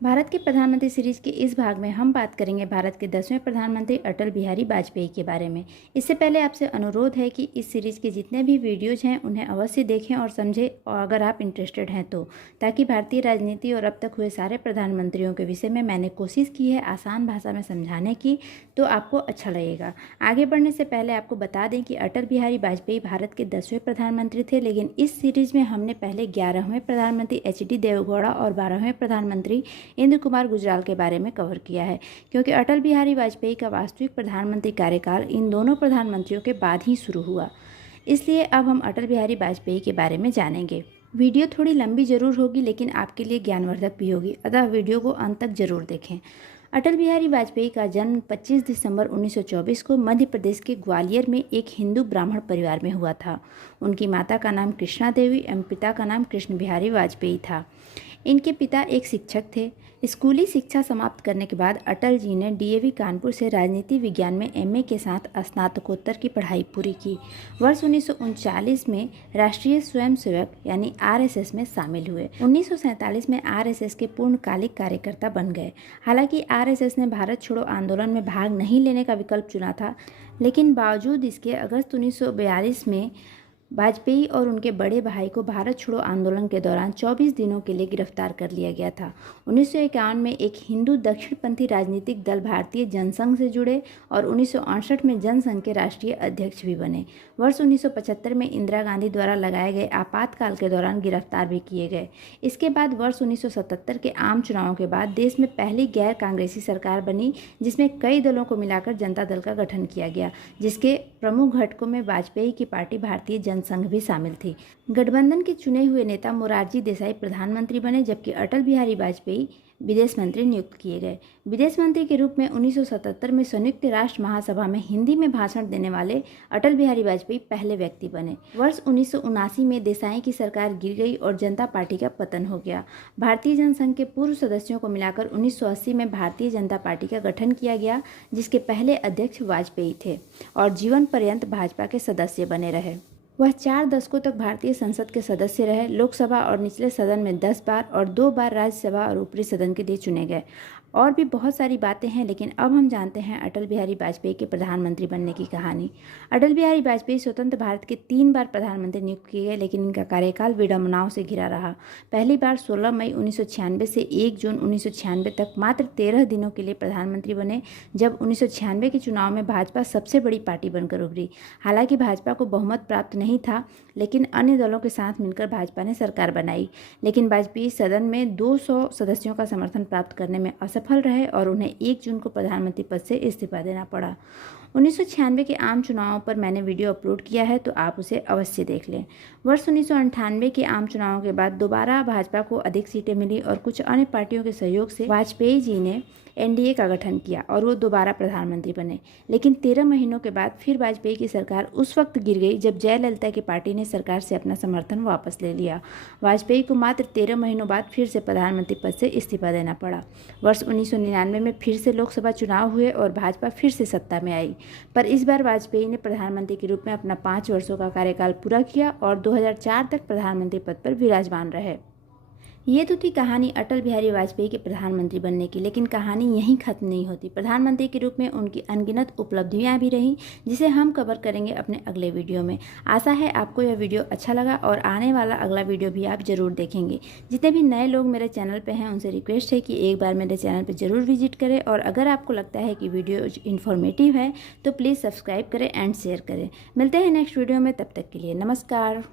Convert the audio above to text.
भारत के प्रधानमंत्री सीरीज के इस भाग में हम बात करेंगे भारत के 10वें प्रधानमंत्री अटल बिहारी वाजपेयी के बारे में। इससे पहले आपसे अनुरोध है कि इस सीरीज के जितने भी वीडियोज हैं उन्हें अवश्य देखें और समझें, और अगर आप इंटरेस्टेड हैं तो, ताकि भारतीय राजनीति और अब तक हुए सारे प्रधानमंत्रियों के विषय में मैंने कोशिश की है आसान भाषा में समझाने की, तो आपको अच्छा लगेगा। आगे बढ़ने से पहले आपको बता दें कि अटल बिहारी वाजपेयी भारत के 10वें प्रधानमंत्री थे, लेकिन इस सीरीज में हमने पहले 11वें प्रधानमंत्री एच.डी. देवेगौड़ा और 12वें प्रधानमंत्री इंद्र कुमार गुजराल के बारे में कवर किया है, क्योंकि अटल बिहारी वाजपेयी का वास्तविक प्रधानमंत्री कार्यकाल इन दोनों प्रधानमंत्रियों के बाद ही शुरू हुआ। इसलिए अब हम अटल बिहारी वाजपेयी के बारे में जानेंगे। वीडियो थोड़ी लंबी जरूर होगी, लेकिन आपके लिए ज्ञानवर्धक भी होगी, अतः वीडियो को अंत तक जरूर देखें। अटल बिहारी वाजपेयी का जन्म 25 दिसंबर 1924 को मध्य प्रदेश के ग्वालियर में एक हिंदू ब्राह्मण परिवार में हुआ था। उनकी माता का नाम कृष्णा देवी एवं पिता का नाम कृष्ण बिहारी वाजपेयी था। इनके पिता एक शिक्षक थे। स्कूली शिक्षा समाप्त करने के बाद अटल जी ने डीएवी कानपुर से राजनीति विज्ञान में एमए के साथ स्नातकोत्तर की पढ़ाई पूरी की। वर्ष 1939 में राष्ट्रीय स्वयंसेवक यानी आरएसएस में शामिल हुए। 1947 में आरएसएस के पूर्णकालिक कार्यकर्ता बन गए। हालांकि आरएसएस ने भारत छोड़ो आंदोलन में भाग नहीं लेने का विकल्प चुना था, लेकिन बावजूद इसके अगस्त 1942 में वाजपेयी और उनके बड़े भाई को भारत छोड़ो आंदोलन के दौरान 24 दिनों के लिए गिरफ्तार कर लिया गया था। 1951 में एक हिंदू दक्षिणपंथी राजनीतिक दल भारतीय जनसंघ से जुड़े और 1968 में जनसंघ के राष्ट्रीय अध्यक्ष भी बने। वर्ष 1975 में इंदिरा गांधी द्वारा लगाए गए आपातकाल के दौरान गिरफ्तार भी किए गए। इसके बाद वर्ष 1977 के आम चुनावों के बाद देश में पहली गैर कांग्रेसी सरकार बनी, जिसमें कई दलों को मिलाकर जनता दल का गठन किया गया, जिसके प्रमुख घटकों में वाजपेयी की पार्टी भारतीय जनसंघ भी शामिल थी। गठबंधन के चुने हुए नेता मोरारजी देसाई प्रधानमंत्री बने, जबकि अटल बिहारी वाजपेयी विदेश मंत्री नियुक्त किए गए। विदेश मंत्री के रूप में 1977 में संयुक्त राष्ट्र महासभा में हिंदी में भाषण देने वाले अटल बिहारी वाजपेयी पहले व्यक्ति बने। वर्ष 1979 में देसाई की सरकार गिर गई और जनता पार्टी का पतन हो गया। भारतीय जनसंघ के पूर्व सदस्यों को मिलाकर 1980 में भारतीय जनता पार्टी का गठन किया गया, जिसके पहले अध्यक्ष वाजपेयी थे और जीवन पर्यंत भाजपा के सदस्य बने रहे। वह 4 दशकों तक भारतीय संसद के सदस्य रहे। लोकसभा और निचले सदन में 10 बार और 2 बार राज्यसभा और ऊपरी सदन के लिए चुने गए। और भी बहुत सारी बातें हैं, लेकिन अब हम जानते हैं अटल बिहारी वाजपेयी के प्रधानमंत्री बनने की कहानी। अटल बिहारी वाजपेयी स्वतंत्र भारत के 3 बार प्रधानमंत्री नियुक्त किए गए, लेकिन इनका कार्यकाल विडंबनाओं से घिरा रहा। पहली बार 16 मई 1996 से 1 जून 1996 तक मात्र 13 दिनों के लिए प्रधानमंत्री बने, जब 1996 के चुनाव में भाजपा सबसे बड़ी पार्टी बनकर उभरी। हालांकि भाजपा को बहुमत प्राप्त नहीं था, लेकिन अन्य दलों के साथ मिलकर भाजपा ने सरकार बनाई। लेकिन वाजपेयी सदन में 200 सदस्यों का समर्थन प्राप्त करने में असफल रहे और उन्हें 1 जून को प्रधानमंत्री पद से इस्तीफा देना पड़ा। 1996 के आम चुनावों पर मैंने वीडियो अपलोड किया है, तो आप उसे अवश्य देख लें। वर्ष 1998 के आम चुनावों के बाद दोबारा भाजपा को अधिक सीटें मिली और कुछ अन्य पार्टियों के सहयोग से वाजपेयी जी ने एनडीए का गठन किया और वो दोबारा प्रधानमंत्री बने। लेकिन 13 महीनों के बाद फिर वाजपेयी की सरकार उस वक्त गिर गई जब जयललिता की पार्टी ने सरकार से अपना समर्थन वापस ले लिया। वाजपेयी को मात्र 13 महीनों बाद फिर से प्रधानमंत्री पद से इस्तीफा देना पड़ा। वर्ष 1999 में फिर से लोकसभा चुनाव हुए और भाजपा फिर से सत्ता में आई, पर इस बार वाजपेयी ने प्रधानमंत्री के रूप में अपना 5 वर्षों का कार्यकाल पूरा किया और 2004 तक प्रधानमंत्री पद पर विराजमान रहे। ये तो थी कहानी अटल बिहारी वाजपेयी के प्रधानमंत्री बनने की, लेकिन कहानी यहीं खत्म नहीं होती। प्रधानमंत्री के रूप में उनकी अनगिनत उपलब्धियां भी रहीं, जिसे हम कवर करेंगे अपने अगले वीडियो में। आशा है आपको यह वीडियो अच्छा लगा और आने वाला अगला वीडियो भी आप जरूर देखेंगे। जितने भी नए लोग मेरे चैनल पर हैं, उनसे रिक्वेस्ट है कि एक बार मेरे चैनल पर जरूर विजिट करें, और अगर आपको लगता है कि वीडियो इन्फॉर्मेटिव है तो प्लीज़ सब्सक्राइब करें एंड शेयर करें। मिलते हैं नेक्स्ट वीडियो में, तब तक के लिए नमस्कार।